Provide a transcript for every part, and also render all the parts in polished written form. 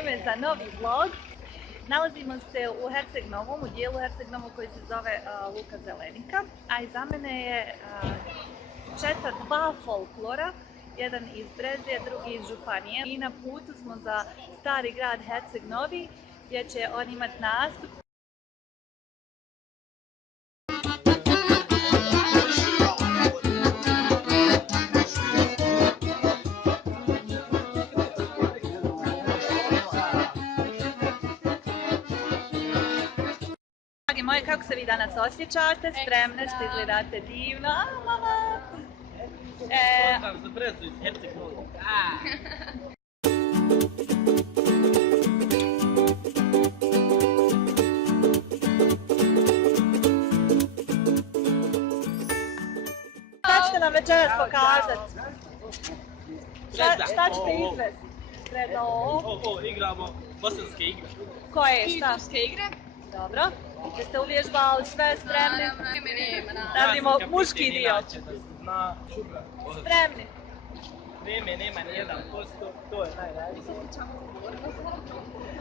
vrijeme za novi vlog. Nalazimo se u Herceg Novom, u dijelu Herceg Novog koji se zove Luka Zelenika, a iza mene je četa dva folklora, jedan iz Brezja, drugi iz Županije. I na putu smo za stari grad Herceg Novi, gdje će on imati nastup. Dragi moji, kako se vi danas osjećate? Spremne ste, izgledate divno. Mama! Pozdrav za Brezu iz Herceg Novog. Šta ćete nam večeras pokazati? Šta ćete izvesti? Ovo igramo bosanske igre. Koje? Šta? Idruske igre. Dobro. Jeste uvježbali sve spremni? Radimo muški dio. Spremni. Vreme nema ni 1%, to je najvažnije.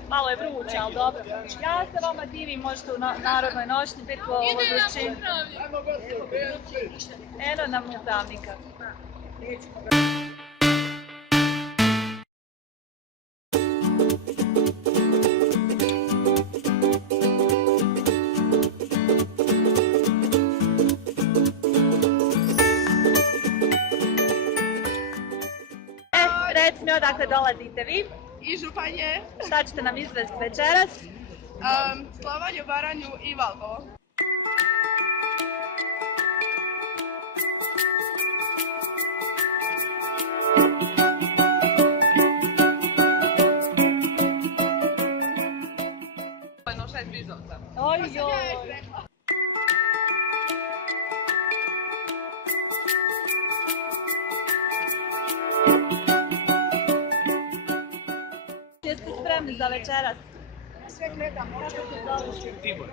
Malo je vruće, ali dobro. Ja se vama divim, možete u narodnoj nošnji biti u ovoj vrućini. Eno nam muzavnika. Reci mi odakle dolazite vi? Iz Županje, Šta ćete nam izvesti večeras? Slovanju, Baranju i Valpovo. Noša iz Bizovca. Ojoj! Jeste spremni za večeras? Sve gledam. Kako se zove? Tibor.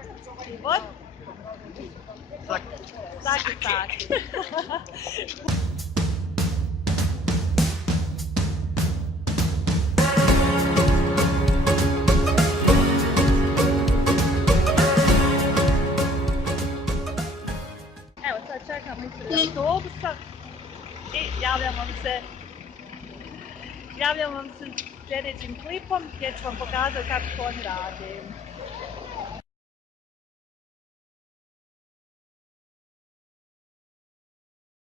Tibor? Saki. Saki. Evo sad čekamo ispred autobusa i javljam vam se sljedećim klipom gdje ću vam pokazati kako to oni rade.